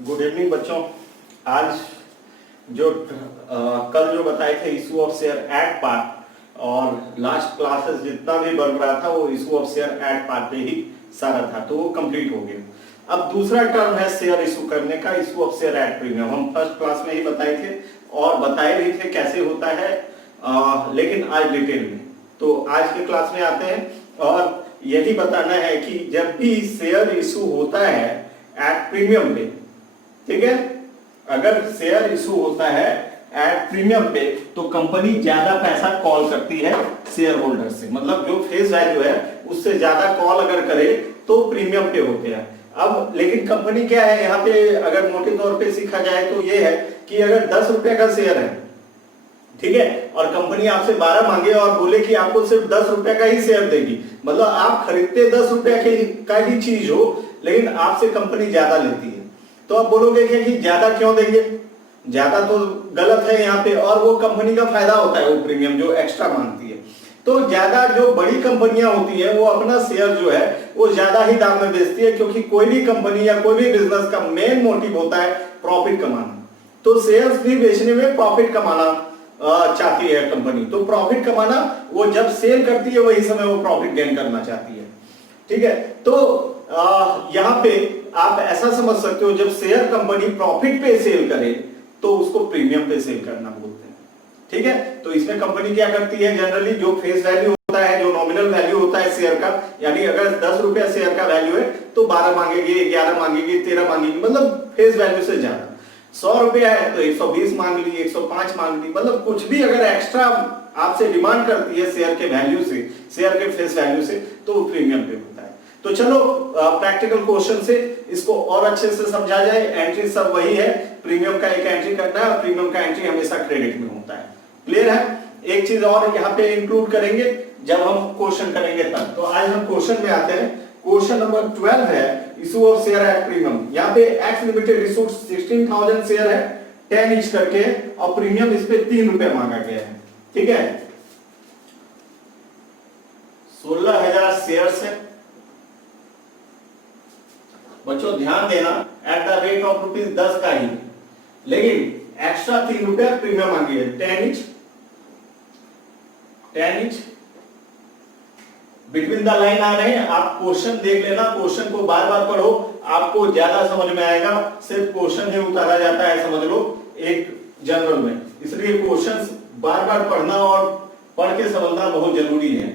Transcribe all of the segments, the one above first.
Good evening बच्चों। आज जो कल जो बताए थे issue of share eight part और लास्ट क्लासेस जितना भी बन रहा था वो issue of share eight part पे ही सारा था, तो वो कंप्लीट हो गया। अब दूसरा टर्म है शेयर इशू करने का, issue of share at premium. हम फर्स्ट क्लास में ही बताए थे और बताए भी थे कैसे होता है, लेकिन आज डिटेल में। तो आज के क्लास में आते हैं और यही बताना है कि जब भी शेयर इशू होता है एट प्रीमियम पे, ठीक है, अगर शेयर इशू होता है एट प्रीमियम पे तो कंपनी ज्यादा पैसा कॉल करती है शेयर होल्डर से, मतलब जो फेस वैल्यू है उससे ज्यादा कॉल अगर करे तो प्रीमियम पे होते हैं। अब लेकिन कंपनी क्या है यहाँ पे, अगर मोटे तौर पे सीखा जाए तो ये है कि अगर 10 रुपए का शेयर है, ठीक है, और कंपनी आपसे 12 मांगे और बोले कि आपको सिर्फ 10 रुपए का ही शेयर देगी, मतलब आप खरीदते 10 रुपए का ही चीज हो लेकिन आपसे कंपनी ज्यादा लेती है, तो आप बोलोगे कि ज्यादा क्यों देंगे, ज्यादा तो गलत है यहाँ पे, और वो कंपनी का फायदा होता है वो प्रीमियम जो एक्स्ट्रा मांगती है। तो ज्यादा जो बड़ी कंपनियां होती है वो अपना शेयर जो है वो ज्यादा ही दाम में बेचती है, क्योंकि कोई भी कंपनी या कोई भी बिजनेस का मेन मोटिव होता है प्रॉफिट कमाना। तो शेयर्स भी बेचने में प्रॉफिट कमाना चाहती है कंपनी, तो प्रॉफिट कमाना वो जब सेल करती है वही समय वो प्रॉफिट गेन करना चाहती है, ठीक है। तो यहाँ पे आप ऐसा समझ सकते हो, जब शेयर कंपनी प्रॉफिट पे सेल करे तो उसको प्रीमियम पे सेल करना बोलते हैं, ठीक है। तो इसमें कंपनी क्या करती है, जनरली जो फेस वैल्यू होता है, जो नॉमिनल वैल्यू होता है शेयर का, यानी अगर 10 रुपया शेयर का वैल्यू है तो 12 मांगेगी, 11 मांगेगी, 13 मांगेगी, मतलब फेस वैल्यू से ज्यादा। 100 रुपया है तो 120 मांग ली, 105 मांग ली, मतलब कुछ भी अगर एक्स्ट्रा आपसे डिमांड करती है शेयर के वैल्यू से, शेयर के फेस वैल्यू से, तो वो प्रीमियम पे होता है। तो चलो प्रैक्टिकल क्वेश्चन से इसको और अच्छे से समझा जाए। एंट्री सब वही है, प्रीमियम का एक एंट्री करना है और प्रीमियम का एंट्री हमेशा क्रेडिट में होता है। क्लियर है। एक चीज और यहाँ पे इंक्लूड करेंगे जब हम क्वेश्चन करेंगे तब। तो आज हम क्वेश्चन में आते हैं। क्वेश्चन नंबर 12 है issue of share at premium. यहाँ पे एक्स लिमिटेड इशूड 16,000 शेयर है 10 ईच करके, और प्रीमियम इस पे 3 रुपए मांगा गया है, ठीक है। 16,000 शेयर्स है बच्चों, ध्यान देना, एट द रेट ऑफ ₹10 का ही, लेकिन एक्स्ट्रा 3 रुपए प्रीमियम मांगी है। 10 ईच बिटवीन द लाइन आ रहे हैं, आप क्वेश्चन देख लेना, क्वेश्चन को बार बार पढ़ो, आपको ज्यादा समझ में आएगा। सिर्फ क्वेश्चन ही उतारा जाता है, समझ लो, एक जनरल में, इसलिए क्वेश्चंस बार बार पढ़ना और पढ़ के समझना बहुत जरूरी है।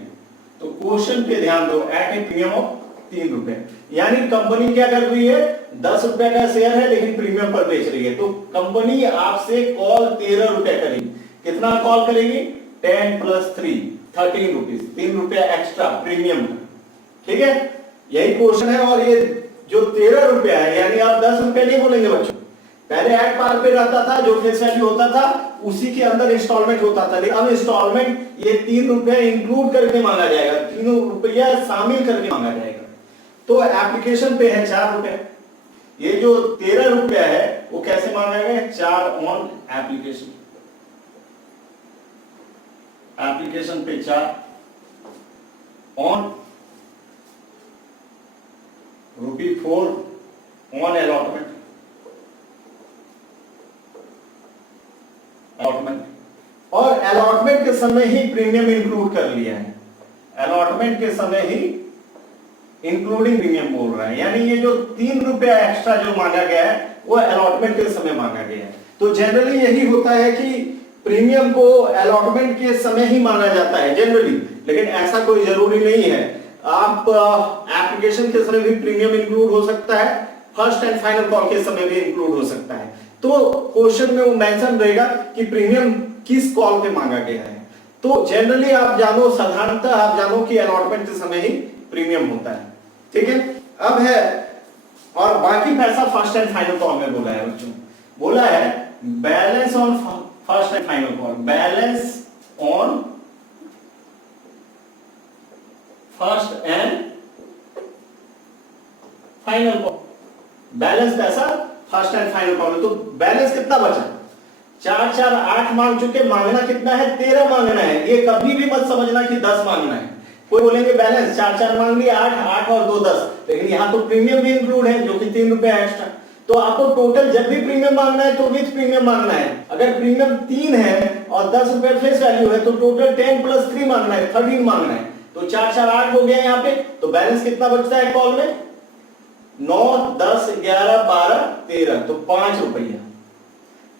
तो क्वेश्चन पे ध्यान दो। एट ए प्रीमियम ऑफ 3 रुपए, यानी कंपनी क्या कर रही है, 10 रुपए का शेयर है लेकिन प्रीमियम पर बेच रही है, तो कंपनी आपसे कॉल 13 रुपए करेगी। कितना कॉल करेगी, 10 + 3 13 रुपीज, 3 रुपया एक्स्ट्रा प्रीमियम का, ठीक है। यही क्वेश्चन है। और ये जो 13 रुपया है, यानी आप 10 रुपया नहीं बोलेंगे बच्चों, पहले एट पार पे रहता था, जो फेस वैल्यू होता था उसी के अंदर इंस्टॉलमेंट होता था, लेकिन अब इंस्टॉलमेंट ये 3 रुपया इंक्लूड करके मांगा जाएगा, 3 रुपया शामिल करके मांगा जाएगा। तो एप्लीकेशन पे है 4 रुपए, ये जो 13 रुपया है वो कैसे मांगा गया, 4 ऑन एप्लीकेशन, एप्लीकेशन पे 4 ऑन ₹4 ऑन अलॉटमेंट, और अलॉटमेंट के समय ही प्रीमियम इंक्लूड कर लिया है, अलॉटमेंट के समय ही इंक्लूडिंग प्रीमियम बोल रहा है, यानी ये जो 3 रुपया एक्स्ट्रा जो मांगा गया है वो अलॉटमेंट के समय मांगा गया है। तो जनरली यही होता है कि प्रीमियम को अलॉटमेंट के समय ही मांगा जाता है जनरली, लेकिन ऐसा कोई जरूरी नहीं है। आप एप्लीकेशन के समय भी प्रीमियम इंक्लूड हो सकता है, फर्स्ट एंड फाइनल कॉल के समय भी इंक्लूड हो सकता है। तो क्वेश्चन में वो मेंशन रहेगा कि प्रीमियम किस कॉल पे मांगा गया है। तो जनरली आप जानो, साधारणतः आप जानो कि अलॉटमेंट के समय ही प्रीमियम होता है, ठीक है। अब है, और बाकी पैसा फर्स्ट एंड फाइनल कॉल में बोला है बच्चों, बोला है balance on first and final call, balance on first and final call, balance पैसा फर्स्ट एंड फाइनल कॉल। तो बैलेंस कितना बचा, 4 4 8 मांग चुके, मांगना कितना है, 13 मांगना है। ये कभी भी मत समझना कि 10 मांगना है। कोई बोलेंगे बैलेंस 4 4 मांग लिया, 8 8 और 2 10, लेकिन यहां तो प्रीमियम भी इंक्लूड है जो कि 3 रुपया एक्स्ट्रा। तो आपको टोटल जब भी प्रीमियम मांगना है तो विथ प्रीमियम मांगना है। अगर प्रीमियम 3 है और 10 रुपए फेस वैल्यू है तो टोटल 10 + 3 मांगना है, 13 मांगना है। तो 4 4 8 हो गया यहाँ पे। तो बैलेंस कितना बचता है कॉल में? 9 10 11 12 13, तो 5 रुपया,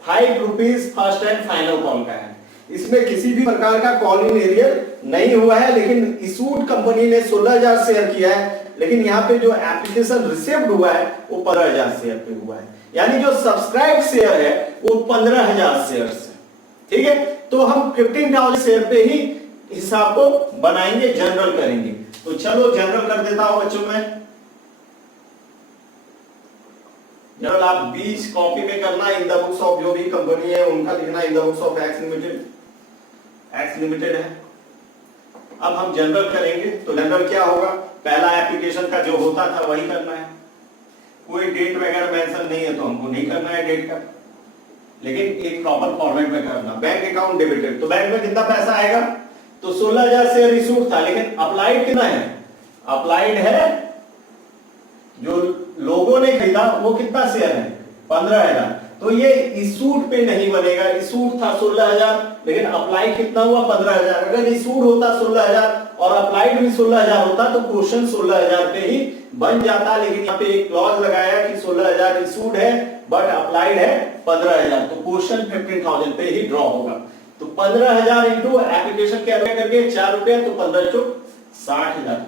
5 rupees first and final call का है। इसमें किसी भी प्रकार का कॉल इन एरियर नहीं हुआ है, लेकिन इशूड कंपनी ने 16,000 शेयर किया है, लेकिन यहाँ पे जो एप्लीकेशन रिसीव्ड हुआ है वो 15,000 शेयर पे हुआ है, यानी जो सब्सक्राइब शेयर है वो 15,000 शेयर है। ठीक है, तो हम 15,000 शेयर पे ही हिसाब को बनाएंगे, जनरल करेंगे। तो चलो जनरल कर देता हूं बच्चों में। जनरल आप 20 कॉपी में करना, इन द बुक्स ऑफ जो भी कंपनी है उनका लिखना, in the books of x limited है। अब हम जनरल करेंगे। तो जनरल क्या होगा? पहला एप्लीकेशन का जो होता था वही करना है, कोई डेट वगैरह मेंशन नहीं है तो हमको नहीं करना है डेट का, लेकिन एक प्रॉपर फॉर्मेट में करना। बैंक अकाउंट डेबिटेड, तो बैंक में कितना पैसा आएगा? तो 16,000 शेयर इशूड था, लेकिन अप्लाइड कितना है? अप्लाइड है जो लोगों ने खरीदा वो कितना शेयर है? 15,000। तो ये इशूड पे नहीं बनेगा। इशूड था 16,000, लेकिन अप्लाइड कितना हुआ? 15,000। अगर इशूड होता 16,000 और अप्लाइड भी 16,000 होता तो क्वेश्चन 16,000 पे ही बन जाता, लेकिन यहाँ पे एक क्लॉज लगाया कि 16,000 इशूड है बट अप्लाइड है 15,000, तो क्वेश्चन 15,000 पे ही ड्रॉ होगा। तो 15,000 इंटू एप्लीकेशन क्या करके 4 रुपया, तो 15 चौक 60,000,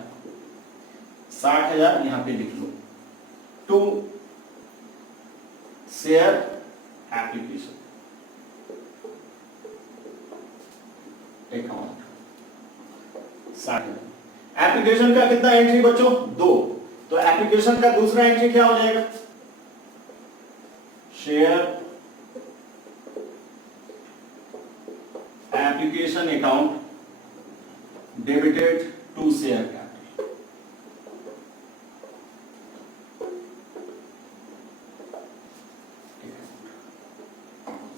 60,000 यहाँ पे लिख लो। To share application account 60,000। Application का कितना एंट्री बच्चों? 2। तो एप्लीकेशन का दूसरा एंट्री क्या हो जाएगा? Share application account debited to share capital.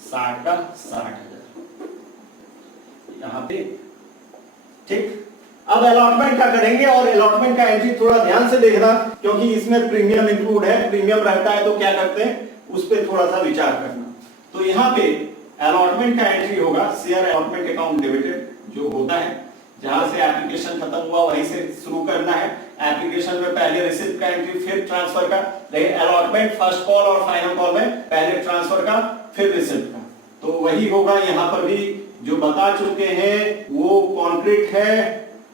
60 का 60,000 यहां पे। ठीक, अब अलॉटमेंट का करेंगे, और अलॉटमेंट का एंट्री थोड़ा ध्यान से देखना, क्योंकि इसमें प्रीमियम इंक्लूड है। प्रीमियम रहता है तो क्या करते हैं उस पर थोड़ा सा विचार करना। तो यहाँ पे अलॉटमेंट का एंट्री होगा शेयर अलॉटमेंट अकाउंट डेबिटेड जो होता है, जहां से एप्लीकेशन खत्म हुआ वहीं से शुरू करना है। एप्लीकेशन में पहले रिसिप्ट का एंट्री फिर ट्रांसफर का, लेकिन अलॉटमेंट फर्स्ट कॉल और फाइनल कॉल में पहले ट्रांसफर का फिर रिसिप्ट का। तो वही होगा यहाँ पर भी, जो बता चुके हैं वो कॉन्क्रीट है,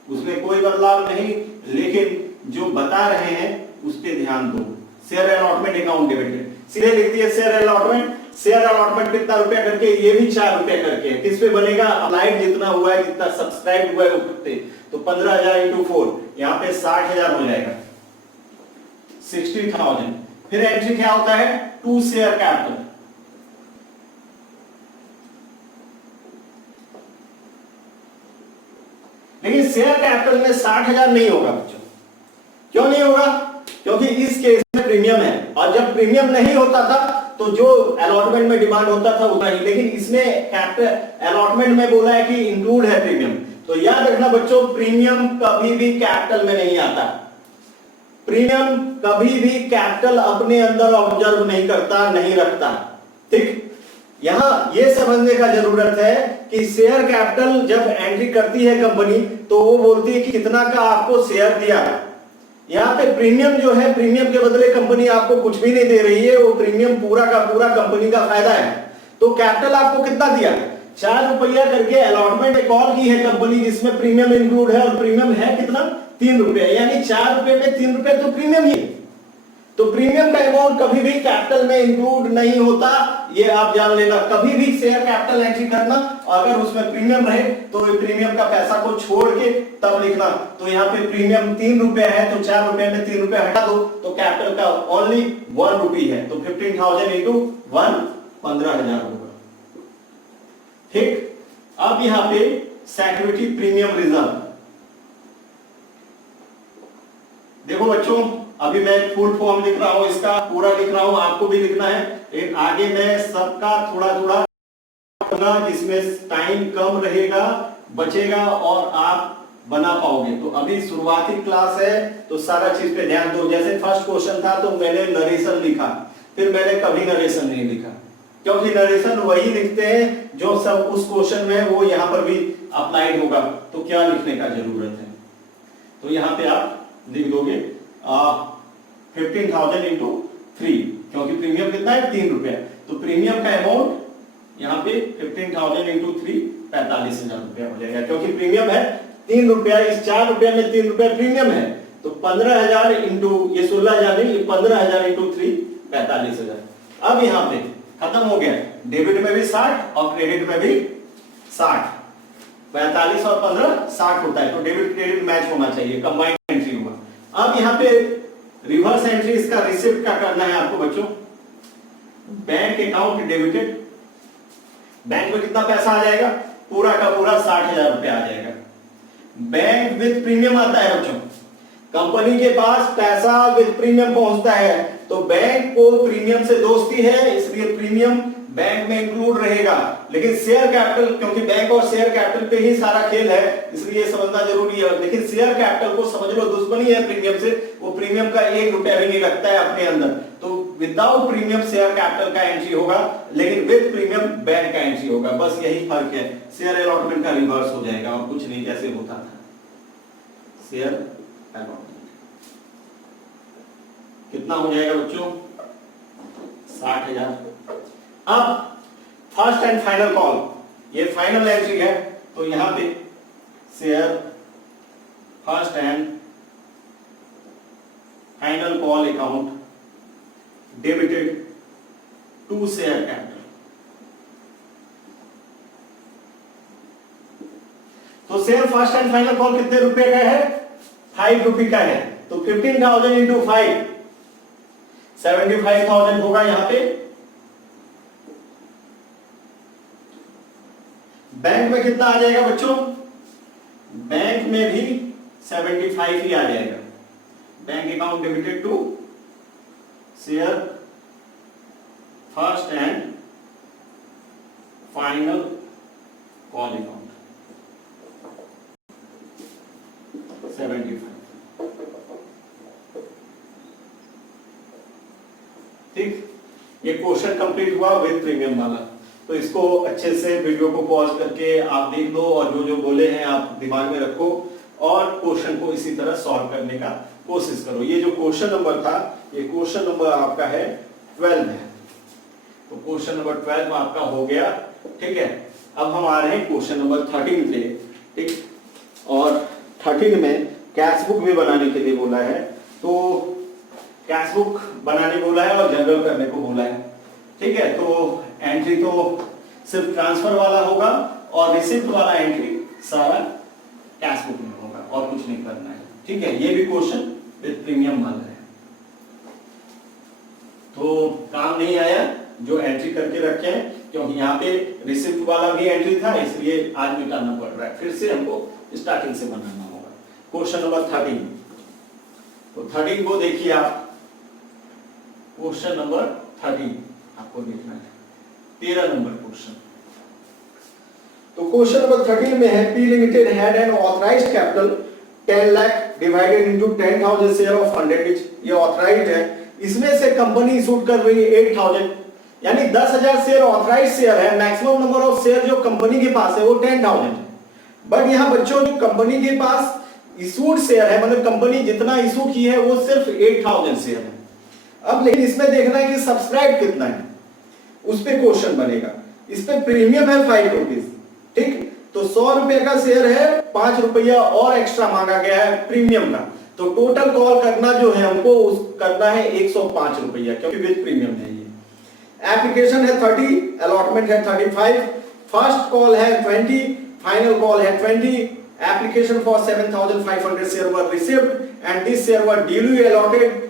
उसमें कोई बदलाव नहीं, लेकिन जो बता रहे हैं उस पर ध्यान दो। शेयर अलॉटमेंट अकाउंट डेबिटेड सीधे लिख दिए शेयर अलॉटमेंट। शेयर अलॉटमेंट कितना रुपया करके? ये भी 4 रुपया करके। किस पे बनेगा? अप्लाइड जितना हुआ है, जितना सब्सक्राइब हुआ है उतने। तो 15,000 इंटू 4 यहाँ पे 60,000 हो जाएगा, 60,000। फिर एंट्री क्या होता है? To share capital. लेकिन शेयर कैपिटल में 60,000 नहीं होगा बच्चों। क्यों नहीं होगा? क्योंकि इस केस में प्रीमियम है, और जब प्रीमियम नहीं होता था तो जो अलॉटमेंट में डिमांड होता था उतना ही, लेकिन इसमें कैपिटल अलॉटमेंट में बोला है कि इंक्लूड है प्रीमियम। तो याद रखना बच्चों, प्रीमियम कभी भी कैपिटल में नहीं आता। प्रीमियम कभी भी कैपिटल अपने अंदर ऑब्जर्व नहीं करता, नहीं रखता। ठीक, यहां यह समझने का जरूरत है कि शेयर कैपिटल जब एंट्री करती है कंपनी तो वो बोलती है कि कितना का आपको शेयर दिया। यहाँ पे प्रीमियम जो है, प्रीमियम के बदले कंपनी आपको कुछ भी नहीं दे रही है, वो प्रीमियम पूरा का पूरा कंपनी का फायदा है। तो कैपिटल आपको कितना दिया? 4 रुपया करके अलॉटमेंट कॉल की है कंपनी, जिसमें प्रीमियम इंक्लूड है, और प्रीमियम है कितना? 3 रुपया, यानी 4 रुपए में 3 रुपए तो प्रीमियम ही। तो प्रीमियम का अमाउंट कभी भी कैपिटल में इंक्लूड नहीं होता, ये आप जान लेना। कभी भी शेयर कैपिटल एंट्री करना, अगर उसमें प्रीमियम रहे तो प्रीमियम का पैसा को छोड़ के तब लिखना। तो यहाँ पे प्रीमियम 3 रुपया है, तो 4 रुपए में 3 रुपया हटा दो, तो कैपिटल का ओनली 1 रुपी है। तो 15,000 इंटू 1 15,000 होगा। ठीक, अब यहाँ पे सिक्योरिटी प्रीमियम रिजर्व देखो बच्चों, अभी मैं फुल फॉर्म लिख रहा हूं, इसका पूरा लिख रहा हूं, आपको भी लिखना है। एक आगे मैं सबका थोड़ा थोड़ा, जिसमें टाइम कम रहेगा, बचेगा और आप बना पाओगे। तो अभी शुरुआती क्लास है तो सारा चीज पे ध्यान दो। जैसे फर्स्ट क्वेश्चन था तो मैंने नरेशन लिखा, फिर मैंने कभी नरेशन नहीं लिखा, क्योंकि नरेशन वही लिखते हैं जो सब उस क्वेश्चन में है, वो यहाँ पर भी अप्लाइड होगा, तो क्या लिखने का जरूरत है। तो यहाँ पे आप लिख दोगे 15,000 इंटू 3, क्योंकि प्रीमियम कितना है 3 रुपया, तो प्रीमियम का अमाउंट यहाँ पे 15,000 इंटू 3 45,000 रुपया हो जाएगा, क्योंकि प्रीमियम है 3 रुपया, इस 4 रुपया में 3 रुपया प्रीमियम है, तो 15,000 इंटू ये 16,000 नहीं, ये 15,000 इंटू 3 45,000। अब यहाँ पे खत्म हो गया, डेबिट में भी 60 और क्रेडिट में भी 60, 45 और 15 60 होता है, तो डेबिट क्रेडिट मैच होना चाहिए, कंबाइंड एंट्री हुआ। अब यहाँ पे रिवर्स एंट्री इसका रिसिप्ट का करना है आपको बच्चों। बैंक अकाउंट डेबिटेड, बैंक में कितना पैसा आ जाएगा, पूरा का पूरा 60,000 रुपया आ जाएगा। बैंक विद प्रीमियम आता है बच्चों, कंपनी के पास पैसा विद प्रीमियम पहुंचता है, तो बैंक को प्रीमियम से दोस्ती है, इसलिए प्रीमियम बैंक में इंक्लूड रहेगा। लेकिन शेयर कैपिटल, क्योंकि बैंक और शेयर कैपिटल पे ही सारा खेल है, इसलिए समझना जरूरी है। लेकिन शेयर कैपिटल को समझ लो दुश्मनी है प्रीमियम से, वो प्रीमियम का 1 रुपया भी नहीं रखता है अपने अंदर, तो विदाउट प्रीमियम शेयर कैपिटल का एंट्री होगा, लेकिन विद प्रीमियम बैंक का एंट्री होगा, बस यही फर्क है। शेयर अलॉटमेंट का रिवर्स हो जाएगा और कुछ नहीं, जैसे होता था शेयर अलॉटमेंट। कितना हो जाएगा बच्चों, 60,000। अब फर्स्ट एंड फाइनल कॉल, ये फाइनल एंट्री है, तो यहां पे share first and final call account debited to share capital. तो share first and final call कितने रुपए का है, 5 रुपए का है, तो 15,000 इंटू 5 75,000 होगा। यहां पे बैंक में कितना आ जाएगा बच्चों, बैंक में भी 75 ही आ जाएगा। Bank account debited to share first and final call account 75। ठीक, ये क्वेश्चन कंप्लीट हुआ विद प्रीमियम वाला। तो इसको अच्छे से वीडियो को पॉज करके आप देख लो और जो जो बोले हैं आप दिमाग में रखो और क्वेश्चन को इसी तरह सॉल्व करने का कोशिश करो। ये जो क्वेश्चन नंबर था, ये क्वेश्चन नंबर आपका है 12 है, तो क्वेश्चन नंबर 12 आपका हो गया। ठीक है, अब हम आ रहे हैं क्वेश्चन नंबर 13 पे। ठीक, और 13 में कैश बुक भी बनाने के लिए बोला है, तो कैश बुक बनाने बोला है और जनरल करने को बोला है। ठीक है, तो एंट्री तो सिर्फ ट्रांसफर वाला होगा और रिसिप्ट वाला एंट्री सारा कैश बुक में होगा और कुछ नहीं करना है। ठीक है, ये भी क्वेश्चन विद प्रीमियम वाला है, तो काम नहीं आया जो एंट्री करके रखे हैं, क्योंकि यहाँ पे रिसिप्ट वाला भी एंट्री था, इसलिए आज मिटाना पड़ रहा है, फिर से हमको स्टार्टिंग से बनाना होगा। क्वेश्चन नंबर 13, तो 13 को देखिए आप, क्वेश्चन नंबर 13 आपको देखना है, 13 नंबर क्वेश्चन। तो क्वेश्चन नंबर 13 में है P limited had an authorised capital 10 lakh divided into 10,000 share of 100 each. ये ऑथराइज्ड है, इसमें से कंपनी इशू कर रही है 8,000, यानी 10,000 शेयर ऑथराइज्ड शेयर है। मैक्सिमम नंबर ऑफ शेयर जो कंपनी के पास है वो 10,000 है, बट यहां बच्चों जो कंपनी के पास इशूड शेयर है, मतलब कंपनी जितना इशू की है वो सिर्फ 8,000 शेयर है। अब लेकिन इसमें देखना है कि सब्सक्राइब कितना है, उस पे क्वेश्चन बनेगा। इस पे प्रीमियम है 5 रुपीज। ठीक, तो 100 रुपए का शेयर है, 5 रुपया और एक्स्ट्रा मांगा गया है प्रीमियम का, तो टोटल कॉल करना जो है हमको करना है 105 रुपया, क्योंकि विद प्रीमियम है। ये एप्लीकेशन है 30, अलॉटमेंट है 35, फर्स्ट कॉल है 20, फाइनल कॉल है 20। Application for 7,500 share were received and this share were duly allotted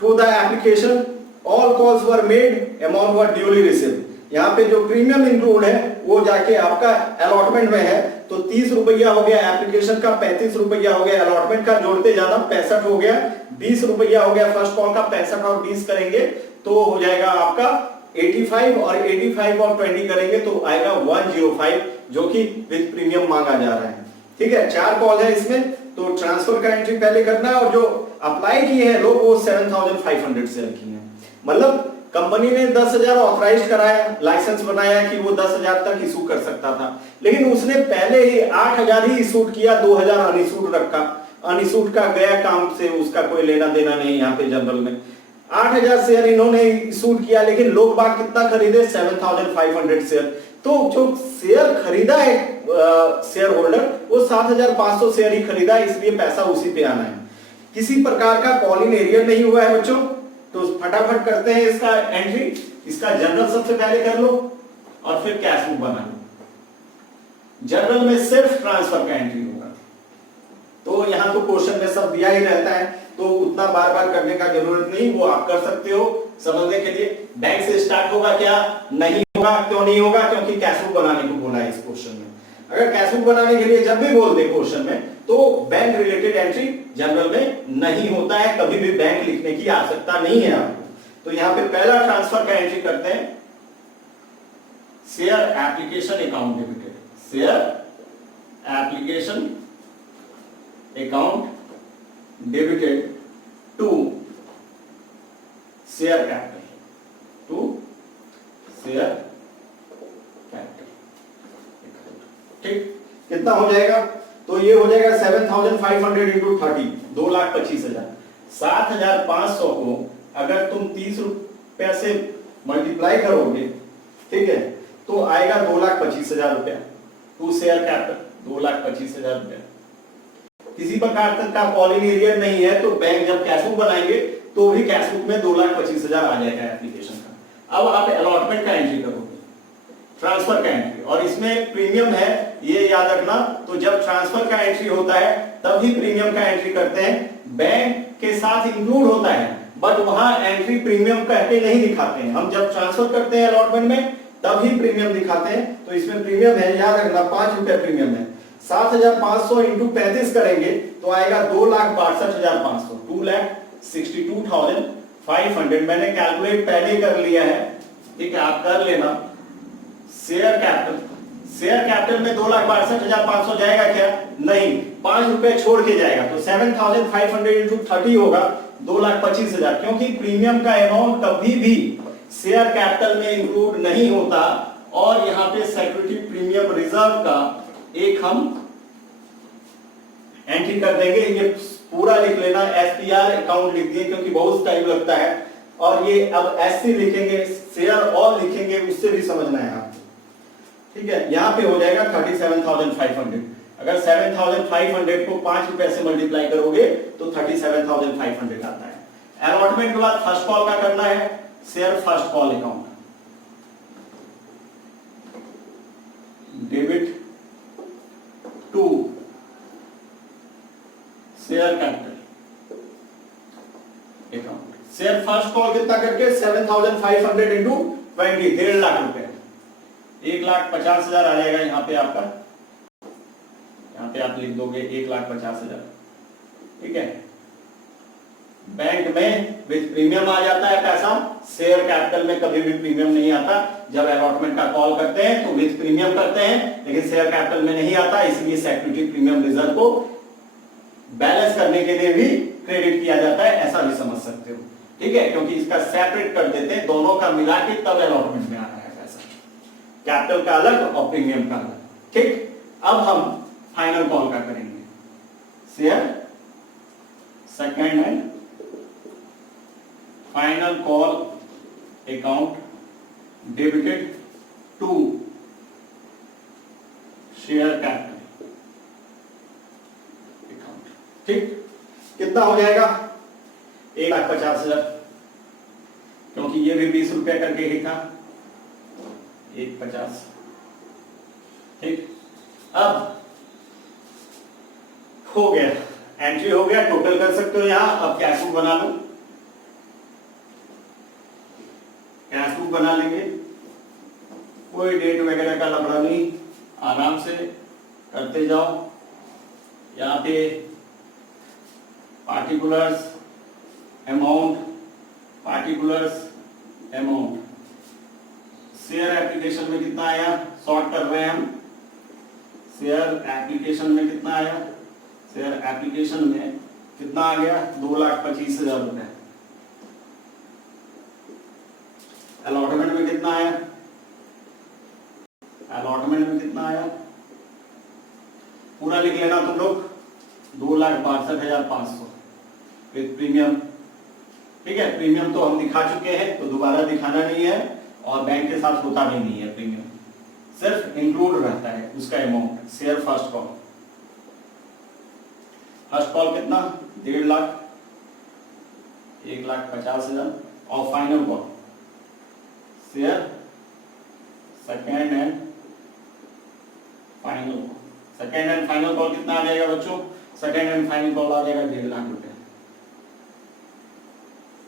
to the application, all calls were made, amount were duly received। यहाँ पे जो प्रीमियम इंक्लूड है वो जाके आपका अलॉटमेंट में है, तो 30 रुपया हो गया एप्लीकेशन का, 35 रुपया हो गया अलॉटमेंट का, जोड़ते जाना 65 हो गया, 20 रुपया हो गया फर्स्ट कॉल का, 65 और 20 करेंगे तो हो जाएगा आपका 85, और 85 और 20 करेंगे तो आएगा 105, जो कि विद प्रीमियम मांगा जा रहा है। ठीक है, 4 कॉल है इसमें, तो ट्रांसफर का एंट्री पहले करना है, और जो अप्लाई किए हैं लोग वो 7,500 से रखी है, मतलब कंपनी ने 10,000 ऑथराइज कराया, लाइसेंस बनाया कि वो 10,000 तक इशू कर सकता था, लेकिन उसने पहले ही 8,000 ही इशू किया, 2,000 अनइशूड रखा। अनइशूड का गया काम से उसका कोई लेना देना नहीं। यहाँ पे जनरल में 8,000 शेयर इन्होंने इशू किया, लेकिन लोग बाग कितना खरीदे, 7,500 शेयर। तो जो शेयर खरीदा है शेयर होल्डर, वो 7,500 शेयर ही खरीदा, इसलिए पैसा उसी पे आना है। किसी प्रकार का कॉलिंग एरियर नहीं हुआ है बच्चों। तो फटाफट करते हैं इसका एंट्री। इसका जनरल सबसे पहले कर लो और फिर कैश बुक बना लो। जनरल में सिर्फ ट्रांसफर का एंट्री होगा, तो यहां तो क्वेश्चन में सब दिया ही रहता है, तो उतना बार बार करने का जरूरत नहीं, वो आप कर सकते हो समझने के लिए। बैंक से स्टार्ट होगा क्या, नहीं होगा। क्यों नहीं होगा, क्योंकि कैश बुक बनाने को बोला है इस क्वेश्चन में। अगर कैश बुक बनाने के लिए जब भी बोल दे क्वेश्चन में, तो बैंक रिलेटेड एंट्री जनरल में नहीं होता है, कभी भी बैंक लिखने की आवश्यकता नहीं है आपको। तो यहां पे पहला ट्रांसफर का एंट्री करते हैं, share application account debited, share application account debited to share capital, to share capital. ठीक, कितना हो जाएगा, तो ये हो जाएगा 7,500 इंटू 30, 2,25,000। 7,500 को अगर तुम 30 रुपए से मल्टीप्लाई करोगे, ठीक है, तो आएगा 2,25,000 रुपया। टू शेयर कैपिटल 2,25,000 रुपया। किसी प्रकार तक का कॉलिंग एरियर नहीं है, तो बैंक जब कैश बुक बनाएंगे तो भी कैश बुक में 2,25,000 आ जाएगा एप्लीकेशन का। अब आप अलॉटमेंट का एंट्री करोगे, ट्रांसफर का एंट्री, और इसमें प्रीमियम है, ये याद रखना। तो जब ट्रांसफर का एंट्री होता है तभी प्रीमियम का एंट्री करते हैं, बैंक के साथ इंक्लूड होता है, बट वहां एंट्री प्रीमियम करके नहीं दिखाते हैं। हम जब ट्रांसफर करते हैं अलॉटमेंट में तभी प्रीमियम दिखाते हैं। तो इसमें प्रीमियम है, याद रखना, 5 रुपए प्रीमियम है। 7,500 इंटू 35 करेंगे तो आएगा 2,62,500, 2,62,500। मैंने कैलकुलेट पहले कर लिया है, ठीक है, आप कर लेना। शेयर कैपिटल में 2,62,500 जाएगा क्या, नहीं, 5 रुपए छोड़ के जाएगा, तो 7,500 इंटू 30 होगा 2,25,000। क्योंकि प्रीमियम का अमाउंट कभी भी शेयर कैपिटल में इंक्लूड नहीं होता। और यहाँ पे सिक्योरिटी प्रीमियम रिजर्व का एक हम एंट्री कर देंगे, ये पूरा लिख लेना, एसपीआर अकाउंट लिख दिए क्योंकि बहुत टाइम लगता है। और ये अब एससी लिखेंगे, शेयर और लिखेंगे, उससे भी समझना है आपको, ठीक है। यहां पे हो जाएगा 37,500। अगर 7,500 को 5 रुपए से मल्टीप्लाई करोगे तो 37,500 आता है। अलॉटमेंट के बाद फर्स्ट कॉल का करना है, share first call account debit to share capital account. Share first call कितना करके, 7,500 इंटू 20, 1.5 लाख रुपए, 1,50,000 आ जाएगा यहाँ पे आपका। यहाँ पे आप लिख दोगे 1,50,000, ठीक है। बैंक में विद प्रीमियम आ जाता है पैसा, शेयर कैपिटल में कभी भी प्रीमियम नहीं आता। जब अलॉटमेंट का कॉल करते हैं तो विद प्रीमियम करते हैं, लेकिन शेयर कैपिटल में नहीं आता, इसलिए सिक्योरिटी प्रीमियम रिजर्व को बैलेंस करने के लिए भी क्रेडिट किया जाता है, ऐसा भी समझ सकते हो, ठीक है। क्योंकि इसका सेपरेट कर देते हैं, दोनों का मिला के तब अलॉटमेंट में आ रहा है पैसा, कैपिटल का अलग और प्रीमियम का अलग, ठीक। अब हम फाइनल कॉल का करेंगे, share second and final call account debited to share capital account, ठीक। कितना हो जाएगा, 1,50,000, क्योंकि ये भी 20 रुपए करके ही था, 1,50, ठीक। अब हो गया, एंट्री हो गया, टोटल कर सकते हो यहां। अब कैश बुक बना लो, कैश बुक बना लेंगे, कोई डेट वगैरह का लफड़ा नहीं, आराम से करते जाओ। यहाँ पे पार्टिकुलर्स अमाउंट, शेयर एप्लीकेशन में कितना आया, सॉर्ट कर रहे हैं हम। शेयर एप्लीकेशन में कितना आया, शेयर एप्लीकेशन में कितना आ गया, 2,25,000 रुपए, अलॉटमेंट में कितना आया, अलॉटमेंट में कितना आया, पूरा लिख लेना तुम लोग, 2,62,500 विद प्रीमियम। ठीक है, प्रीमियम तो हम दिखा चुके हैं तो दोबारा दिखाना नहीं है, और बैंक के साथ होता भी नहीं है प्रीमियम, सिर्फ इंक्लूड रहता है उसका amount. Share first call, first call कितना, 1.5 लाख, 1,50,000, और final call share second and final. Second and final call कितना आ जाएगा बच्चों, सेकेंड एंड फाइनल कॉल आ जाएगा 1.5 लाख रुपए।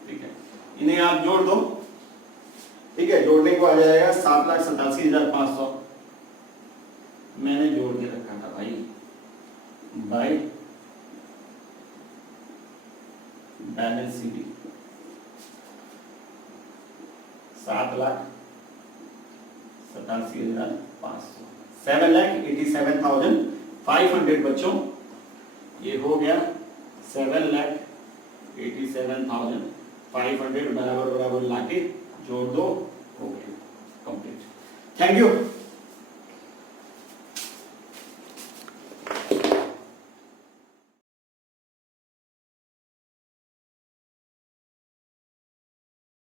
ठीक है, इन्हें आप जोड़ दो। ठीक है, जोड़ने को आ जाएगा 7,87,500। मैंने जोड़ के रखा था भाई, बाय बैलेंस शीट 7,87,500, 7,87,500 बच्चों, ये हो गया 7,87,500 बराबर बराबर लाके जोड़ दो, हो गया कंप्लीट। Thank you.